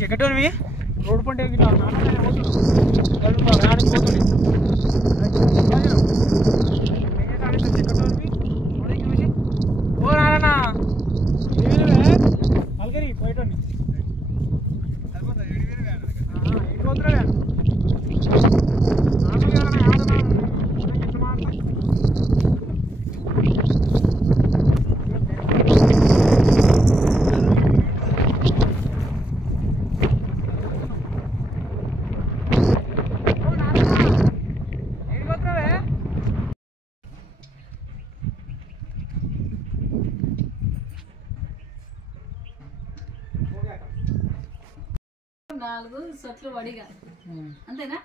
చెక్కటోనివి road పంట చెక్కటోనివి ఓ నాన్న అలగరి పోయేటోని నాలుగు సొట్లు వడిగా అంతేనా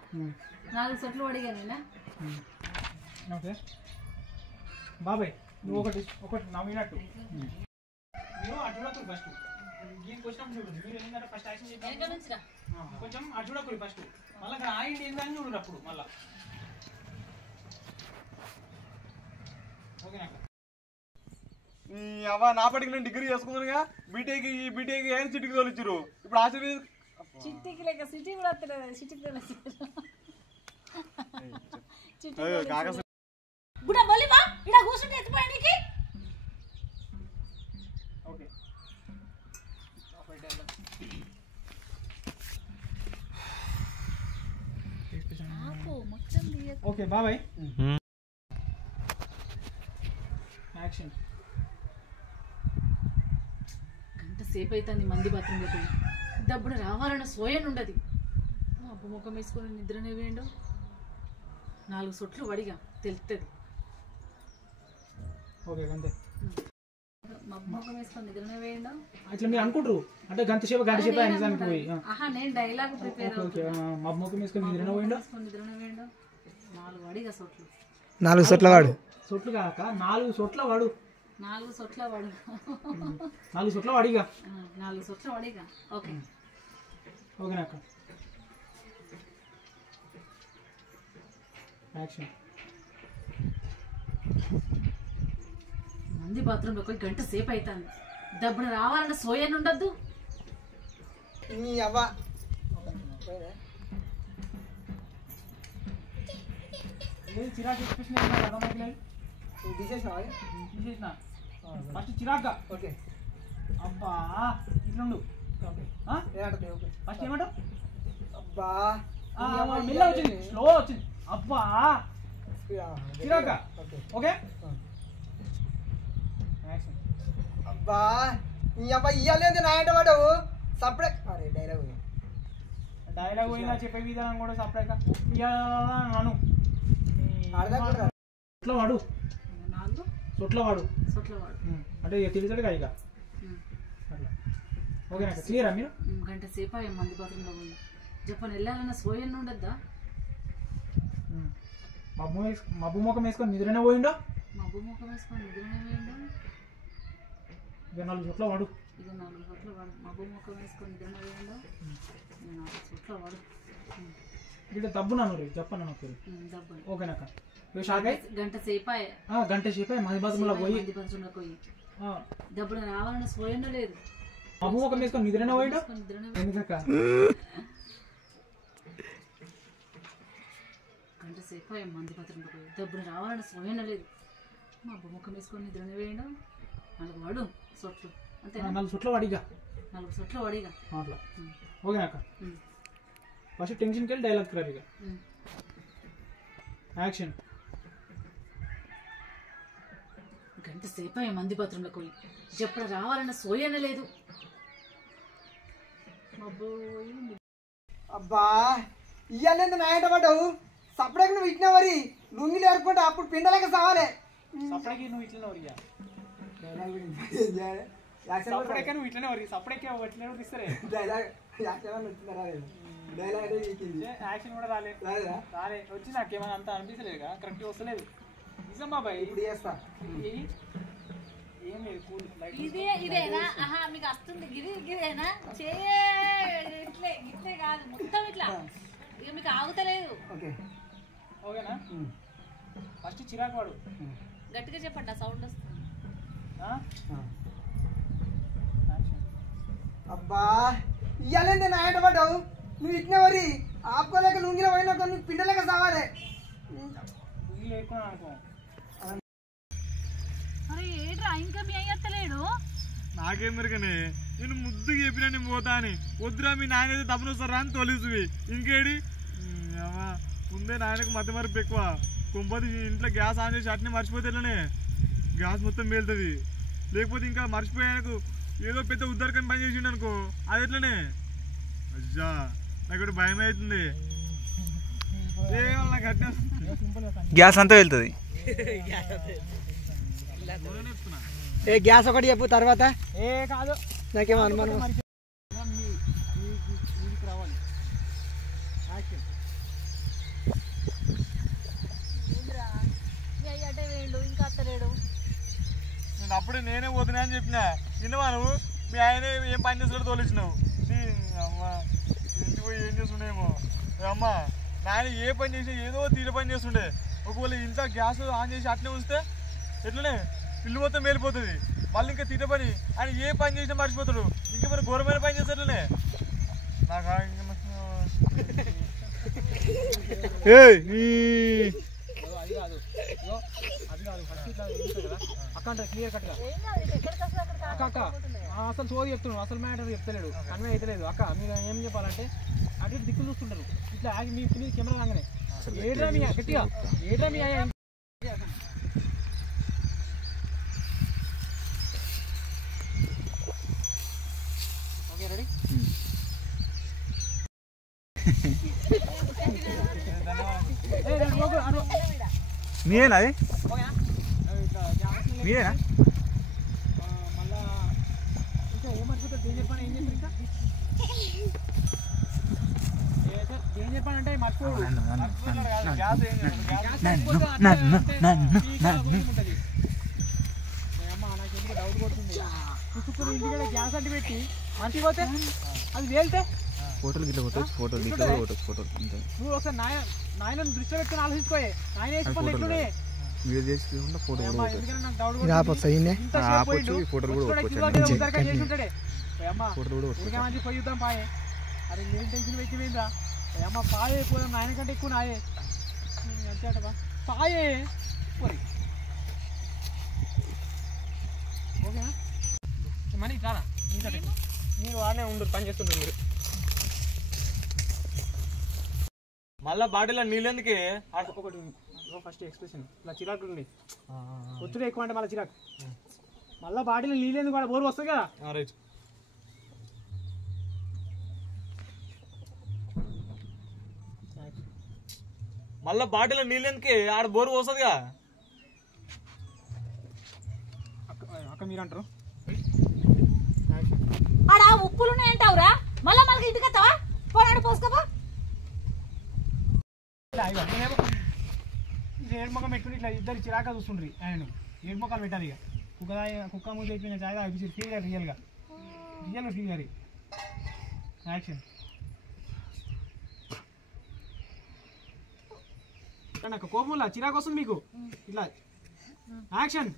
4 సొట్లు వడిగా నేనా ఓకే బాబాయ్ నువ్వు ఒకటి నవ్వినట్టు మీరు అడ్డుడకురు ఫస్ట్ దీనికి వచ్చినప్పుడు చూడు మీరు ఏంటంటే ఫస్ట్ యాక్షన్ చేయాలి కొంచెం అడ్డుడకురు ఫస్ట్ మళ్ళీ అక్కడ ఆగింది ఏందని చూడు అప్పుడు మళ్ళీ ఓకేనా అవ్వ నా పటికి నేను డిగ్రీ చేసుకున్నానుగా బీటెక్ ఏం సిటీకి తోలిచ్చారు ఇప్పుడు ఆశీర్వాద చిట్టికి లేక సిటీ కూడా వస్తలేదు సిటీకి గుడ బలివా ఇడ కూర్చుంటే ఎత్తుపోయానికి ఓకే ఓకే బాబాయ్ యాక్షన్ గంట సేపు అవుతుంది మంది బాత్రూంలో పోయి డబ్బున రావాలన్న సోయన్ ఉండదు అప్పు ముఖం వేసుకొని నిద్రనే వేయండు 4 సొట్లు వడిగా తెలుస్తుంది ఓకే అంతే మబ్బు ముఖం వేసుకొని నిద్రనే వేయండు అట్లా మీరు అనుకుంటారు అంటే గంటసేపు నిజానికి పోయి ఆహా నేను డైలాగ్ ప్రిపేర్ ఓకే మబ్బు ముఖం వేసుకొని నిద్రనే వేయండు 4 వడిగా సొట్లు 4 సొట్ల వాడు సొట్లు కాక 4 సొట్ల వాడు 4 సొట్ల వడు 4 సొట్ల వాడిగా 4 సొట్ల వడిగా ఓకే ఓకేనా అక్క యాక్షన్ మంది బాత్రూంలో ఒక గంట సేపు అవుతుంది డబ్బున రావాలన్న సోయన్ ఉండద్దు అవ్వ చిరాకు ఎక్స్ప్రెషన్ తీసేసిన ఫస్ట్ చిరాగ్గా ఓకే అబ్బా ఇట్లుండు ఫస్ట్ ఏమంటావు అబ్బా మెల్ల వచ్చింది స్లో వచ్చింది అబ్బా చిరాగ్గా ఓకే అబ్బా నీ అబ్బా ఇయ్యాలేదు నా ఏంట పడవు సపడే అరే డైలాగ్ పోయినా చెప్పే విధానం కూడా సపరేట్ నన్ను సొట్ల వాడు 4 సొట్ల వాడు అంటే తెలిసాడు కదా ఇక అట్లా ఓకేనా క్లియరా మీరు గంట సేపు అయ్యా మంది బాత్రూంలో పోయి చెప్పని వెళ్ళాలన్న సోయన్ ఉండద్దా మబ్బు ముఖం వేసుకొని నిద్రనే పోయిండో మబ్బు ముఖం వేసుకొని నిద్రనే వేయండు ఇక 4 సొట్ల వాడు ఇక 4 సొట్ల వాడు మబ్బు ముఖం వేసుకొని నిద్రనే వేయండు 4 సొట్ల వాడు ఇక దబ్బు నన్ను చెప్పను నాకు డబ్బు ఓకేనాక గంట సేపు గంట సేపు మంది బాత్రూంలో పోయి డబ్బున రావాలన్న సోయన్ లేదు మబ్బు ముఖం వేసుకొని నిద్రనే పోయిండో ఎందుకక్క గంట సేపు మంది బాత్రూంలో పోయి డబ్బున రావాలన్న సోయన్ లేదు మబ్బు ముఖం వేసుకొని నిద్రనే వేయండు 4 వాడు సొట్లు అంతే 4 సొట్ల వాడిగా 4 సొట్ల వాడిగా అట్లా ఓకేనాక ఫస్ట్ టెన్షన్కి వెళ్ళి డైలాగ్ క్రాప్ ఇక యాక్షన్ గంట సేపు మంది బాత్రూంలో పోయి ఎప్పుడు రావాలన్న సోయన లేదు అబ్బా ఇయ్యాలేదు నా ఏంట పడ్డావు సపరేట్ నువ్వు ఇట్టిన వరి లుంగిలు ఏర్పడ్డా అప్పుడు పిండలేక సావాలే సపరేట్కి నువ్వు ఇట్లనే వరి నువ్వు ఇట్లనే వరి సపరేట్కి ఇట్లనే ఇస్తారే యాక్షన్ కూడా రాలే వచ్చి నాకేమైనా అంత అనిపించలేదు కరెక్ట్గా వస్తలేదు నిజం బాబాయ్ ఇప్పుడు చేస్తా ఏం లేదు కూల్ ఇదేనా ఆహా మీకు వస్తుంది గిదేనా ఇట్లే ఇట్లే కాదు మొత్తం ఇట్లా ఇక మీకు ఆగుతలేదు ఓకేనా ఫస్ట్ చిరాకు వాడు గట్టిగా చెప్పండి ఆ సౌండ్ వస్తుంది అబ్బా ఇయ్యాలేంది నా ఎంట పడ్డావు నువ్వు ఇట్నే వరి ఆపుకోలేక లుంగిలో పోయినా నువ్వు పిండలేక సావాలి అనుకో అరే ఏట్రా ఇంకా మీ అయ్యత్తలేడు నాకేం మెరుకనే నేను ముద్దుగా చెప్పినా నేను పోతా అని వద్దురా మీ నాయన అయితే తప్పని వస్తారా అని తోలిసువి ఇంకేడి ముందే నాయనకు మధ్య మరపు ఎక్కువ కొంపది ఇంట్లో గ్యాస్ ఆన్ చేసి అట్నే మర్చిపోతే ఎట్లనే గ్యాస్ మొత్తం మేలుతుంది లేకపోతే ఇంకా మర్చిపోయానకు ఏదో పెద్ద ఉద్దరికని పని చేసిండు అనుకో అది ఎట్లనే అజ్జా నాకు ఇప్పుడు భయం అవుతుంది నాకు అట్నే గ్యాస్ అంతా వెళ్తుంది ఏ గ్యాస్ ఒకటి చెప్పు తర్వాత ఏ కాదు నాకేమో అనుమానం రావాలి మీ అయ్య అటే వేయండు ఇంకా అత్తలేడు నేను అప్పుడే నేనే పోతున్నా అని చెప్పిన విన్నవా నువ్వు మీ ఆయన ఏం పని చేస్తాడో తోలిచ్చినావు అమ్మ ఇంటికి పోయి ఏం చేస్తుండేమో అమ్మ నాయన ఏ పని చేసినా ఏదో తీర పని చేస్తుండే ఒకవేళ ఇంత గ్యాస్ ఆన్ చేసి అట్నే ఉంచితే ఎట్లనే ఇల్లు మొత్తం మేలిపోతుంది మళ్ళీ ఇంకా తీట పని ఆయన ఏ పని చేసినా మర్చిపోతాడు ఇంకా మరి ఘోరమైన పని చేస్తాడులే నాకు అక్క అంటే క్లియర్ కట్గా అక్క అక్క అసలు సోది చెప్తున్నాడు అసలు మ్యాటర్ చెప్తలేడు కన్వే అవుతలేదు అక్క మీరు ఏం చెప్పాలంటే అటు దిక్కులు చూస్తుంటారు ఇట్లా ఆగి మీ కెమెరా రాగానే ఏడ్రా మీ గట్టిగా ఏడ్రా మీ ఓకే రెడీ మీరేనా అది మీరేనా మళ్ళా ఇంకా ఏమర్చిపోతారు డేంజర్ పని ఏం చేస్తారు ఇంకా డేంజర్ పని అంటే మర్చిపోడు అమ్మ నాకు ఎందుకు డౌట్ కొడుతుంది పుచ్చుకుని ఇంటికి గ్యాస్ అంటి పెట్టి మర్చిపోతే అది వేలితే ఫోటోలు గిట్ల కొట్టచ్చు ఫోటోలు గిట్ల కూడా కొట్టచ్చు ఫోటోలు నువ్వు ఒకసారి నాయన దృష్టిలో పెట్టుకుని ఆలోచించుకోయే నాయన వేసుకుని ఎట్లునే వీడియో చేసుకుంటే ఫోటో కూడా కొట్టచ్చు ఎందుకంటే నాకు డౌట్ ఆపొచ్చు ఈ ఫోటోలు కూడా కొట్టుకోవచ్చు ఫోటోలు కూడా కొట్టుకోవచ్చు మంచి పోయి చూద్దాం పాయే అరే ఏం టెన్షన్ పెట్టిపోయిందా అమ్మ పాయే పోదాం నాయన కంటే ఎక్కువ నాయే అంతే అట పాయే పోయి ఓకేనా మనీ చాలా మీరు వాడనే ఉండరు పని చేస్తుంటారు మీరు మళ్ళా బాటిలో నీళ్ళు ఎందుకే ఒకటి ఫస్ట్ ఎక్స్ప్రెషన్ ఇలా చిరాకు ఉంది ఒత్తిడి ఎక్కువ అంటే మళ్ళీ చిరాకు మళ్ళీ బాటిలో నీళ్ళు ఎందుకు కూడా బోరు వస్తుంది కదా రైట్ మళ్ళా బాటిలో నీళ్ళు ఎందుకే ఆడ బోరు పోస్తుందిగా అక్క మీరు అంటారు ఆడ ఉప్పులు ఉన్నాయంటావురా మళ్ళా మళ్ళీ ఇంటికి వస్తావా పోరాడు పోసుకోపా ఏడు మొక్కలు పెట్టుకుని ఇట్లా ఇద్దరు చిరాక చూస్తుండ్రి ఆయన ఏడు మొక్కలు పెట్టాలి ఇక కుక్క ముందు అయిపోయిన చాయ్ అనిపించి ఫీల్ గారు రియల్గా ఫీల్ గారి యాక్షన్ నాకు కోపంలా చిరాకు వస్తుంది మీకు ఇట్లా యాక్షన్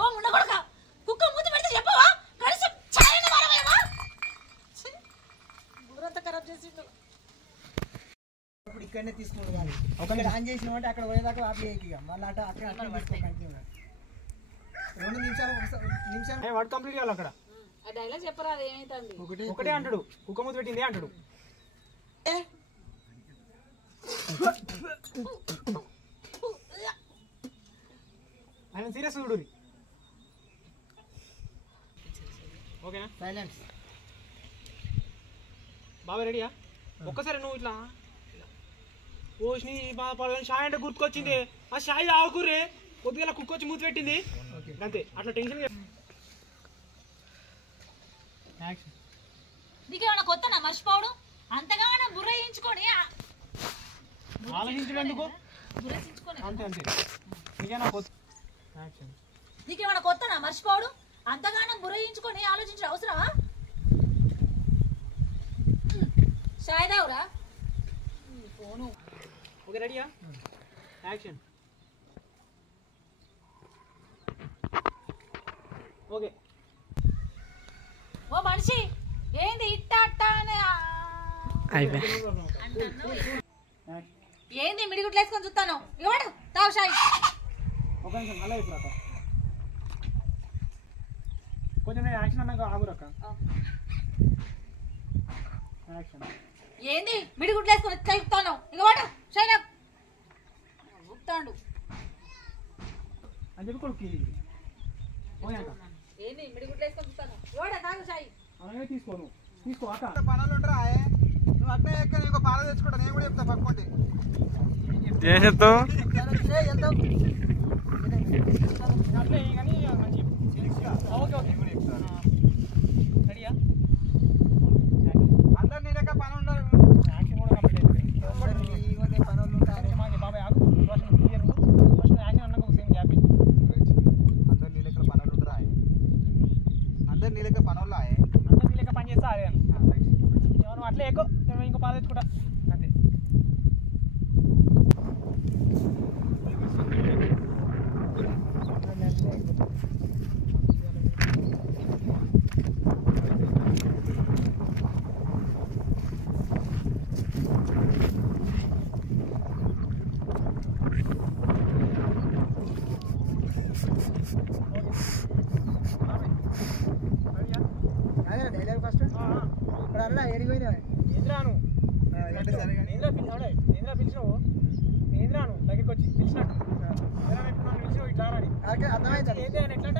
ఓ ఉండకొడక కుక్క మూతి పెడితే చెప్పవా కనీసం ఛాయన మారవేమా ఊరంతా ఖరాబ్ చేసిండు ఇప్పుడు ఇక్కడనే తీసుకోవాలి ఒక ఆన్ చేసినామంటే అక్కడ పోయేదాకా ఆపి ఇక మళ్ళీ అక్కడ కంటిన్యూ 2 నిమిషాలు వర్డ్ కంప్లీట్ చేయాలి అక్కడ ఆ డైలాగ్ చెప్పరా అది ఏమైతుంది ఒకటే అంటాడు కుక్క మూతి పెట్టింది అంటాడు ఆయన సీరియస్ చూడు ఓకేనా సైలెన్స్ బాబా రెడీయా ఒక్కసారి నువ్వు ఇట్లా ఓష్ని పలానా షాయ్ అంటే గుర్తుకొచ్చింది ఆ షాయ్ ఆకురే కొద్దిగా కుక్కొచ్చి మూతి పెట్టింది అంతే అట్లా టెన్షన్ నీకేమన్నా కొత్తనా మర్చిపోవడం అంతగానో బుర్ర వేయించుకొని ఆలోచించడానికి బుర్రేయించుకొని అంతే అంతే నీకేనా కొత్త నీకేమన్నా కొత్తనా మర్చిపోవడం అంతగానో బుర్ర వేయించుకొని ఆలోచించే అవసరమా షాయిదావురా ఫోను ఓకే రెడీయా యాక్షన్ ఓకే ఓ మనిషి ఏంది ఇట్టా అట్టా అని ఏంది మిడిగుట్లు వేసుకొని చూస్తాను ఇవ్వడు తావు షాయి ఒక నిమిషం అలా ఇప్పుడు అక్క కొంచెం నేను యాక్షన్ అన్నాక ఆగురక్క యాక్షన్ ఏంది మిడిగుట్లు వేసుకొని చెప్తాను ఇవ్వడు షాయి నాకు గుప్తాడు అని చెప్పి కొడుకు పోయాక ఏంది మిడిగుట్లు వేసుకొని చూస్తాను ఇవ్వడా తాగు షాయి అలాగే తీసుకోను తీసుకో అక్క పనులు ఉంటారా నువ్వు అట్నే ఎక్క ఇంకో పాల తెచ్చుకుంటా నేను కూడా చెప్తా పక్కోటి ఏం చెప్తావు అట్లే కానీ మంచి ఓకే ఓకే రెడీయా అందరు నీ లెక్క పని ఉండరు యాక్షన్ కూడా కంప్లీట్ అయిపోయింది పనులు ఉంటారు మాకు బాబాయ్ ఆగు ఫస్ట్ క్లియర్ ఫస్ట్ యాక్షన్ అన్నాక ఒక సేమ్ గ్యాప్ అందరు నీ లెక్క పనులు ఉంటారా అందరు నీ లెక్క పనులు అందరూ మీ లెక్క పని చేస్తా అదే నువ్వు అట్లే ఎక్కువ నేను ఇంకో పాలు తెచ్చుకుంటా అంతే అదే డైలాగ్ ఫస్ట్ ఇప్పుడు అలా ఏడిపోయినా ఏంద్రాను ఏంద్రా పిలిచినావు ఏంద్రాను దగ్గరికి వచ్చి పిలిచినట్టు పిలిచినావు ఇట్లా రాని అర్థమైంది ఏంటి అని ఎట్లా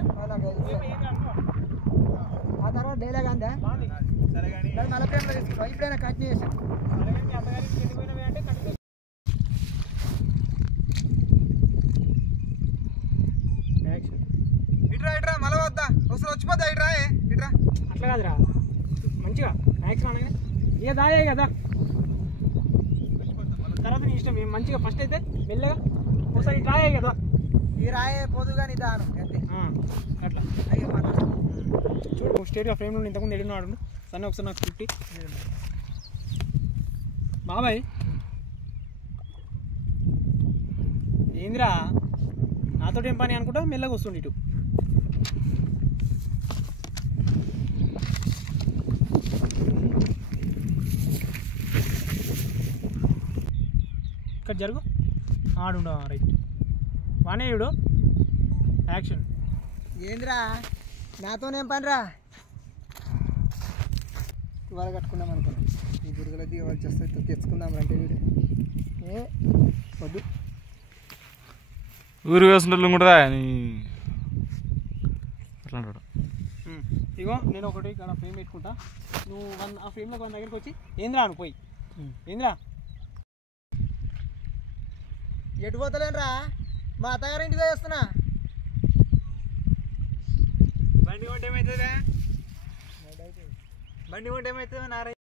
ఆ తర్వాత డైలాగ్ అందా బాగుంది సరే కానీ మళ్ళీ ప్రేమలో తీసుకుంటాం ఇప్పుడైనా కంటిన్యూ చేసాం అలాగే మీ అత్తగారికి వెళ్ళిపోయినవి అంటే కంటిన్యూ యాక్షన్ ఇట్రా మళ్ళీ వద్దా ఒకసారి వచ్చిపోద్దా ఇట్రా అట్లా కాదురా మంచిగా యాక్షన్ అనగానే ఏ దాయే కదా తర్వాత నీ ఇష్టం మంచిగా ఫస్ట్ అయితే మెల్లగా ఒకసారి ఇటు రాయే కదా ఈ రాయే పోదు కానీ దాను అంతే అట్లా అయ్యో చూడు స్టేడియా ఫ్రేమ్ నుండి ఇంతకుముందు ఎడున్నాడు సన్న ఒకసారి నాకు 50 బాబాయ్ ఏందిరా నాతో ఏం పని అనుకుంటా మెల్లగా వస్తుండి ఇటు ఇక్కడ జరుగు ఆడు రైట్ వానేయుడు యాక్షన్ ఏందిరా నాతోనేం పనిరా ఇవాళ కట్టుకున్నాం అనుకున్నాం ఈ బురదలో దిగవాలి చేస్తే తెచ్చుకుందాం అంటే వీడు ఏ వద్దు ఊరు వేసిన కూడా అట్లా అంటాడు. ఇగో నేను ఒకటి ఇక్కడ ఫ్రేమ్ పెట్టుకుంటా నువ్వు ఆ ఫ్రేమ్లో మన దగ్గరికి వచ్చి ఏంద్రా అను పోయి ఏంద్రా ఎటు పోతలేనురా మా అత్తగారి ఇంటికి చేస్తున్నా బండి కొంటే ఏమవుతుందా బండి కొంటే ఏమవుతుందా నారా